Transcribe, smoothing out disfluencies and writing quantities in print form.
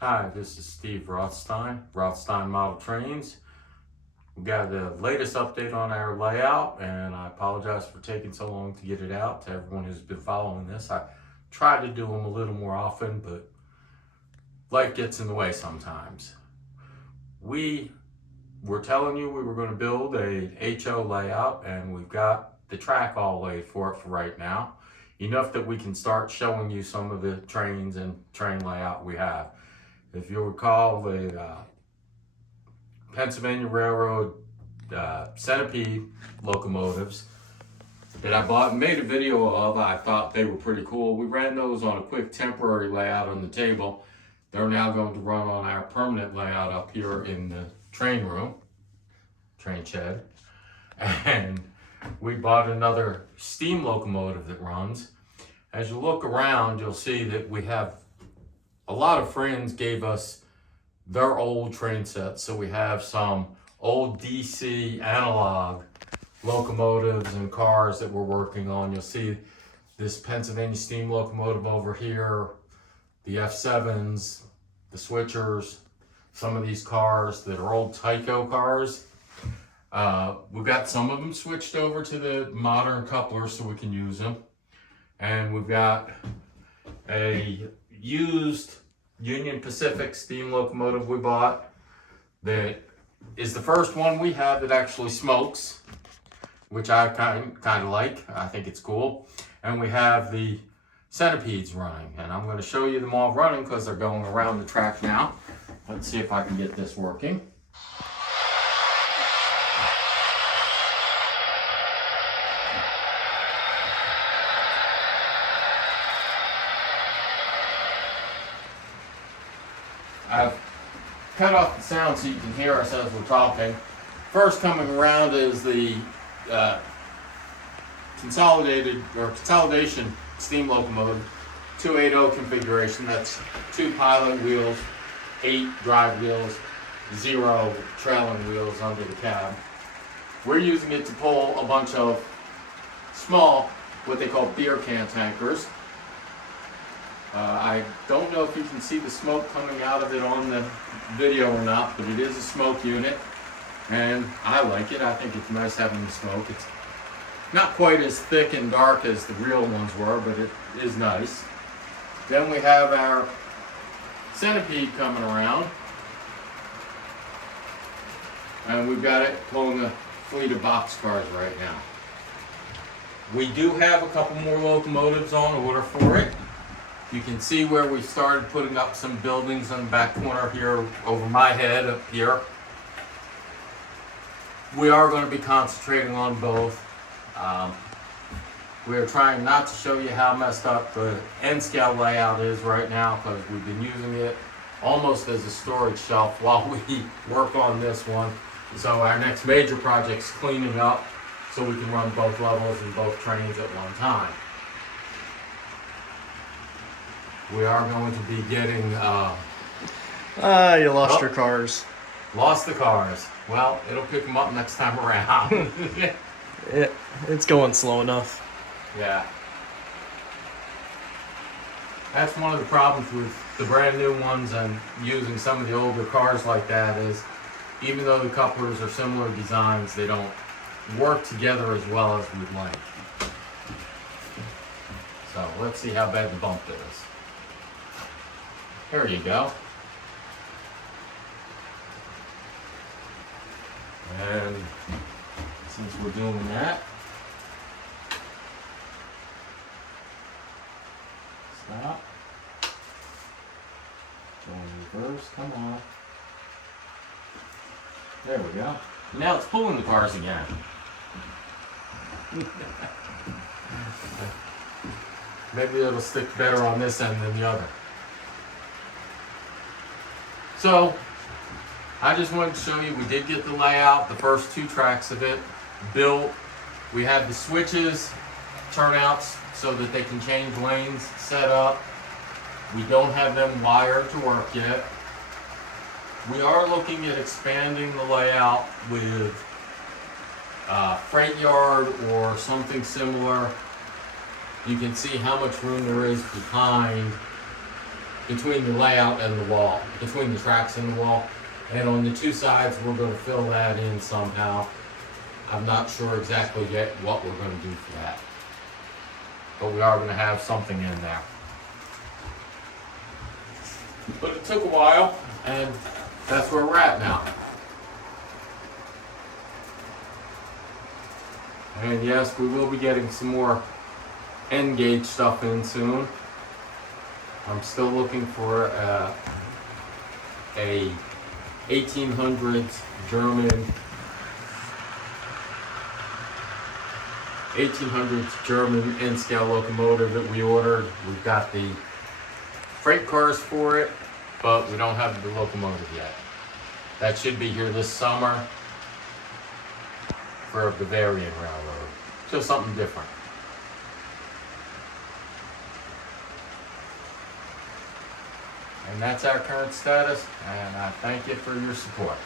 Hi, this is Steve Rothstein, Rothstein Model Trains. We got the latest update on our layout, and I apologize for taking so long to get it out to everyone who's been following this. I try to do them a little more often, but life gets in the way sometimes. We were telling you we were going to build a HO layout, and we've got the track all laid for it for right now. Enough that we can start showing you some of the trains and train layout we have. If you'll recall, the Pennsylvania Railroad Centipede locomotives that I bought and made a video of, I thought they were pretty cool. We ran those on a quick temporary layout on the table. They're now going to run on our permanent layout up here in the train room, train shed. And we bought another steam locomotive that runs. As you look around, you'll see that we have a lot of friends gave us their old train sets. So we have some old DC analog locomotives and cars that we're working on. You'll see this Pennsylvania steam locomotive over here, the F7s, the switchers, some of these cars that are old Tyco cars. We've got some of them switched over to the modern couplers so we can use them. And we've got a used Union Pacific steam locomotive we bought that is the first one we have that actually smokes, which I kind of like. I think it's cool. And we have the Centipedes running, and I'm going to show you them all running because they're going around the track now. Let's see if I can get this working. I've cut off the sound so you can hear us as we're talking. First coming around is the Consolidation steam locomotive 280 configuration. That's 2 pilot wheels, 8 drive wheels, 0 trailing wheels under the cab. We're using it to pull a bunch of small, what they call beer can tankers. I don't know if you can see the smoke coming out of it on the video or not, but it is a smoke unit, and I like it. I think it's nice having the smoke. It's not quite as thick and dark as the real ones were, but it is nice. Then we have our Centipede coming around, and we've got it pulling a fleet of boxcars right now. We do have a couple more locomotives on order for it. You can see where we started putting up some buildings on the back corner here over my head up here. We are going to be concentrating on both. We are trying not to show you how messed up the end scale layout is right now because we've been using it almost as a storage shelf while we work on this one. So our next major project's cleaning up so we can run both levels and both trains at one time. We are going to be getting... you lost your cars. Lost the cars. Well, it'll pick them up next time around. It's going slow enough. Yeah. That's one of the problems with the brand new ones and using some of the older cars like that is, even though the couplers are similar designs, they don't work together as well as we'd like. So let's see how bad the bump is. There you go. And since we're doing that, stop. Go in reverse, come on. There we go. Now it's pulling the cars again. Maybe it'll stick better on this end than the other. So, I just wanted to show you, we did get the layout, the first 2 tracks of it built. We have the switches, turnouts, so that they can change lanes set up. We don't have them wired to work yet. We are looking at expanding the layout with freight yard or something similar. You can see how much room there is behind between the layout and the wall, between the tracks and the wall. And on the two sides, we're going to fill that in somehow. I'm not sure exactly yet what we're going to do for that. But we are going to have something in there. But it took a while, and that's where we're at now. And yes, we will be getting some more end gauge stuff in soon. I'm still looking for a 1800s German N-scale locomotive that we ordered. We've got the freight cars for it, but we don't have the locomotive yet. That should be here this summer for a Bavarian railroad. Just something different. And that's our current status, and I thank you for your support.